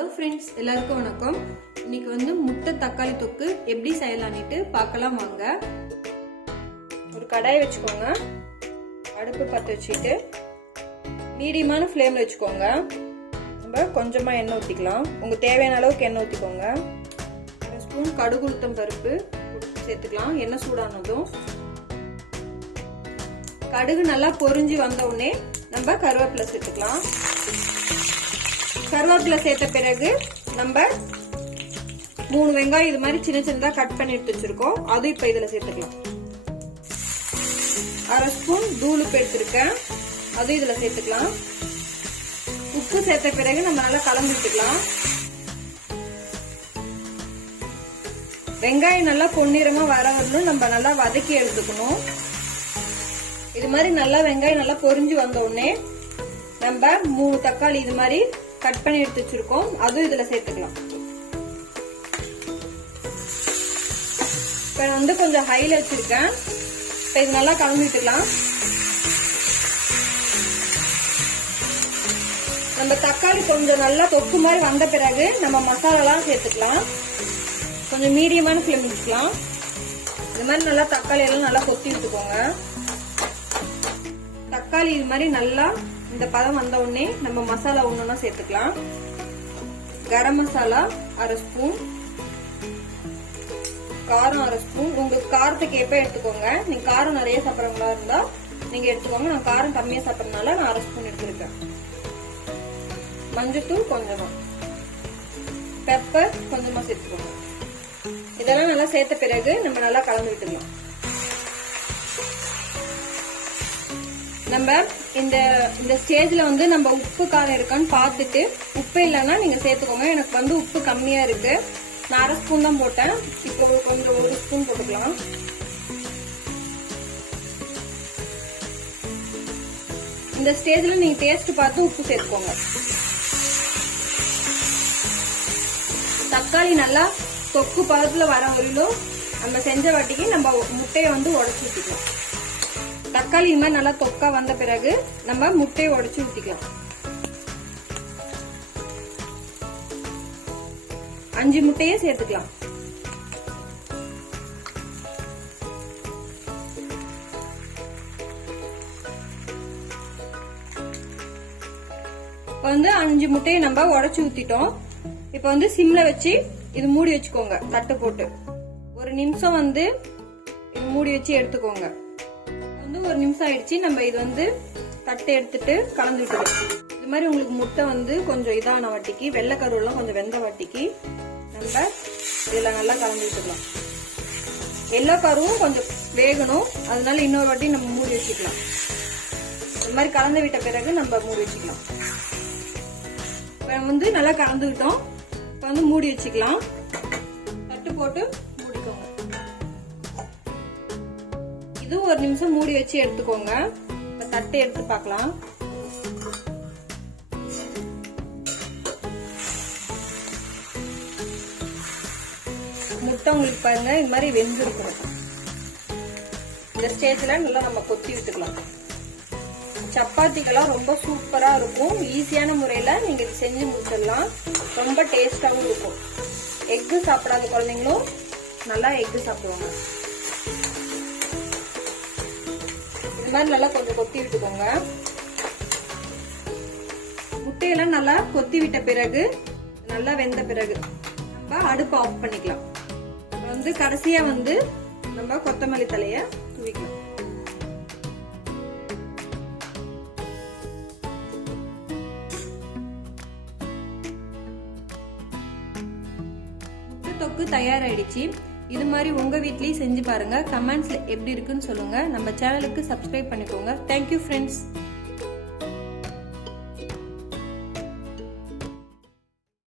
Hello friends, எல்லாருக்கும் வணக்கம். இன்னைக்கு வந்து முட்டை தக்காளி தொக்கு எப்படி செய்யலாம்னுட்டு பார்க்கலாம் வாங்க. ஒரு கடாய் வச்சுக்கோங்க. அடுப்பு பற்ற வச்சுட்டு மீடியமான ஃப்ளேமில் வச்சுக்கோங்க. நம்ம கொஞ்சமாக எண்ணெய் ஊற்றிக்கலாம். உங்கள் தேவையான அளவுக்கு எண்ணெய் ஊற்றிக்கோங்க. 1 ஸ்பூன் கடுகு உளுத்தம் பருப்பு சேர்த்துக்கலாம். எண்ணெய் சூடானதும் கடுகு நல்லா பொரிஞ்சு வந்த உடனே நம்ம கருவேப்பிலை சேர்த்துக்கலாம். கருவேப்பிலை சேர்த்த பிறகு நம்ம 3 வெங்காயம் இது மாதிரி சின்ன சின்னதா கட் பண்ணி எடுத்து வச்சிருக்கோம். அது இப்ப இதுல சேர்த்துக்கலாம். 1/2 ஸ்பூன் தூளுப்பு எடுத்திருக்கேன். அது இதுல சேர்த்துக்கலாம். உப்பு சேர்த்த பிறகு நம்ம நல்லா கலந்து விட்டுக்கலாம். வெங்காயம் நல்லா பொன்னிறமா வர வரணும். நம்ம நல்லா வதக்கி எடுத்துக்கணும். இது மாதிரி நல்லா வெங்காயம் நல்லா பொரிஞ்சு வந்த உடனே நம்ம 3 தக்காளி இது மாதிரி கட் பண்ணி எடுத்து வச்சிருக்கோம். அதுவும் இதுல சேர்த்துக்கலாம். இப்ப வந்து கொஞ்சம் ஹைல வச்சிருக்கேன். இப்ப இது நல்லா கலந்துக்கலாம். நம்ம தக்காளி கொஞ்சம் நல்லா தொக்கு மாதிரி வந்த பிறகு நம்ம மசாலாலாம் சேர்த்துக்கலாம். கொஞ்சம் மீடியமான ஃப்ளேம் வச்சுக்கலாம். இது மாதிரி நல்லா தக்காளி எல்லாம் நல்லா கொத்தி விட்டுக்கோங்க. தக்காளி இது மாதிரி நல்லா இந்த பதம் வந்த உடனே நம்ம மசாலா ஒண்ணுன்னா சேர்த்துக்கலாம். கரம் மசாலா 1/2 ஸ்பூன், காரம் 1/2 ஸ்பூன். உங்களுக்கு காரத்துக்கு ஏற்ப எடுத்துக்கோங்க. நீங்க காரம் நிறைய சாப்பிட்றவங்களா இருந்தா நீங்க எடுத்துக்கோங்க. நான் காரம் கம்மியா சாப்பிட்றதுனால நான் 1/2 ஸ்பூன் எடுத்துருக்கேன். மஞ்சத்தூள் கொஞ்சமா, பெப்பர் கொஞ்சமா சேர்த்துக்கோங்க. இதெல்லாம் நல்லா சேர்த்த பிறகு நம்ம நல்லா கலந்து விட்டுக்கலாம். நம்ம இந்த ஸ்டேஜ்ல வந்து நம்ம உப்பு காரம் இருக்கான்னு பார்த்துட்டு, உப்பு இல்லைன்னா நீங்க சேர்த்துக்கோங்க. எனக்கு வந்து உப்பு கம்மியா இருக்கு. நான் 1/2 ஸ்பூன் தான் போட்டேன். இப்போ கொஞ்சம் 1 ஸ்பூன் போட்டுக்கலாம். இந்த ஸ்டேஜ்ல நீங்க டேஸ்ட் பார்த்து உப்பு சேர்த்துக்கோங்க. தக்காளி நல்லா தொக்கு பதத்துல வர வரையிலும் நம்ம செஞ்ச வாட்டிக்கு நம்ம முட்டையை வந்து உடைச்சு ஊற்றிக்கலாம். தக்காளி இது மாதிரி நல்லா தொக்கா வந்த பிறகு நம்ம முட்டையை உடைச்சு ஊத்திக்கலாம். 5 முட்டையை சேர்த்துக்கலாம். இப்ப வந்து 5 முட்டையை நம்ம உடைச்சு ஊத்திட்டோம். இப்ப வந்து சிம்ல வச்சு இது மூடி வச்சுக்கோங்க. தட்டு போட்டு 1 நிமிஷம் வந்து இது மூடி வச்சு எடுத்துக்கோங்க. 1 நிமிஷம் ஆயிடுச்சு. நம்ம இது வந்து தட்டை எடுத்துட்டு கலந்து விட்டுருவோம். இது மாதிரி உங்களுக்கு முட்டை வந்து கொஞ்சம் இதான வாட்டிக்கு, வெள்ளை கருவெல்லாம் கொஞ்சம் வெந்த வாட்டிக்கு நம்ம இதுல நல்லா கலந்து விட்டுக்கலாம். எல்லா கருவும் கொஞ்சம் வேகணும். அதனால இன்னொரு வாட்டி நம்ம மூடி வச்சுக்கலாம். இது மாதிரி கலந்து விட்ட பிறகு நம்ம மூடி வச்சுக்கலாம். இப்ப வந்து நல்லா கலந்து விட்டோம். இப்ப வந்து மூடி வச்சுக்கலாம். தட்டு போட்டு மூடிக்கோங்க. இது 1 நிமிஷம் மூடி வச்சு எடுத்துக்கோங்க. இப்ப தட்டை எடுத்து பார்க்கலாம். முட்டை உங்களுக்கு பாருங்க இது மாதிரி வெந்திருக்கும். இந்த ஸ்டேஜ்ல நல்லா நம்ம கொத்தி விட்டுக்கலாம். சப்பாத்திக்கெல்லாம் ரொம்ப சூப்பரா இருக்கும். ஈஸியான முறையில நீங்க இது செஞ்சு முடிச்சிடலாம். ரொம்ப டேஸ்டாவும் இருக்கும். எக்கு சாப்பிடாத குழந்தைங்களும் நல்லா எக்கு சாப்பிடுவாங்க. இது மாதிரி நல்லா கொஞ்சம் கொத்தி விட்டுக்கோங்க. முட்டையெல்லாம் நல்லா கொத்தி விட்ட பிறகு, நல்லா வெந்த பிறகு நம்ம அடுப்பு ஆஃப் பண்ணிக்கலாம். வந்து கடைசியா வந்து நம்ம கொத்தமல்லி தழைய தூவிக்கலாம். முட்டை தொக்கு தயாராயிடுச்சு. இது மாதிரி உங்க வீட்லயும் செஞ்சு பாருங்க. கமெண்ட்ஸ்ல எப்படி இருக்குன்னு சொல்லுங்க. நம்ம சேனலுக்கு சப்ஸ்கிரைப் பண்ணிக்கோங்க. Thank you friends.